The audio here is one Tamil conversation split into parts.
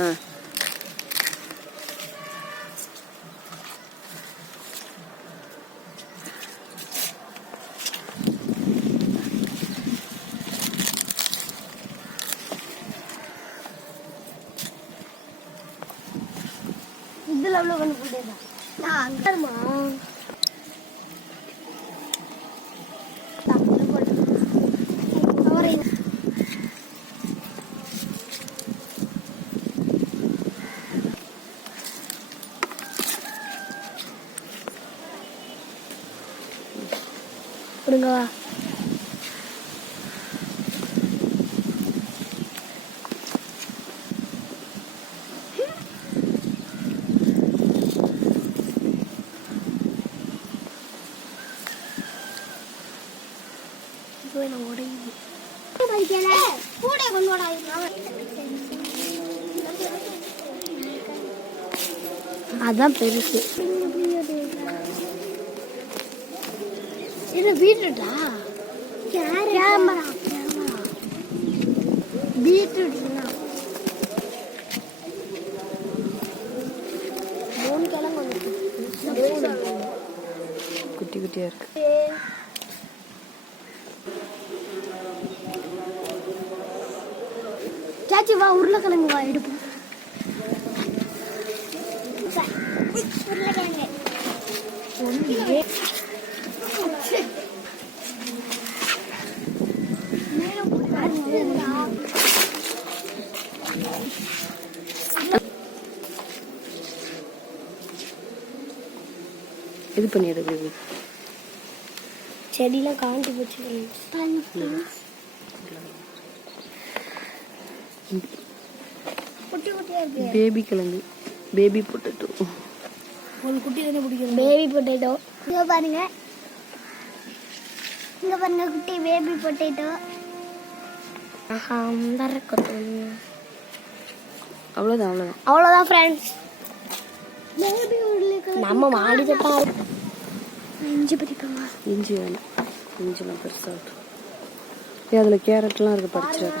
Ah. இதில் எவ்வளோ பண்ண போட்டேன் நான் அங்கம்மா கொடுங்கவா கூட கொண்டு வாடா அதான் பெருசு. இது பீட்ரூட்டா? கேமரா கேமரா பீட்ரூட் மூணு கிழங்கு குட்டி குட்டியாக இருக்கு. சாச்சி வா உருளைக்கிழங்கு வா எடுப்போம். உருளைக்கிழங்கு இது பண்ணிடு பேபி செடியெல்லாம் காஞ்சி போச்சு குட்டி குட்டியா இருக்கு பேபி கிழங்கு. பேபி பொட்டேட்டோ ஒரு குட்டி தானே பிடிக்கும்? பேபி பொட்டேட்டோ இங்க பாருங்க. இங்க பாருங்க குட்டி பேபி பொட்டேட்டோ அவ்வளோதான் அவ்வளோதான் அவ்வளோதான் ஃப்ரெண்ட்ஸ் நம்ம மாடி தட்டா இஞ்சி பறிப்போமா இஞ்சி வேணும். இஞ்சிலாம் பெருசாக அதில் கேரட்லாம் இருக்கு பறிச்சிடாது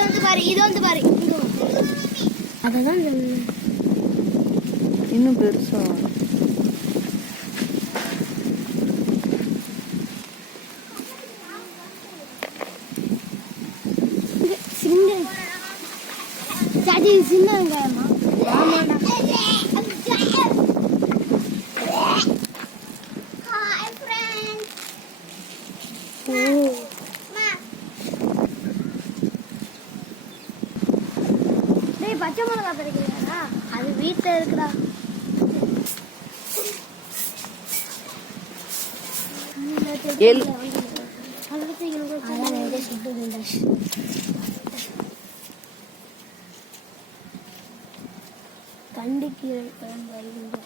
இது வந்து பாரு இது வந்து பாரு. அததான் இன்னும் பெருசாக சின்ன சின்ன வெங்காயமா டேய் பச்சை மிளகா பறிக்கலையாடா அது வீட்டில் இருக்குடா கண்டிக்கீரை குழம்பு வருகின்ற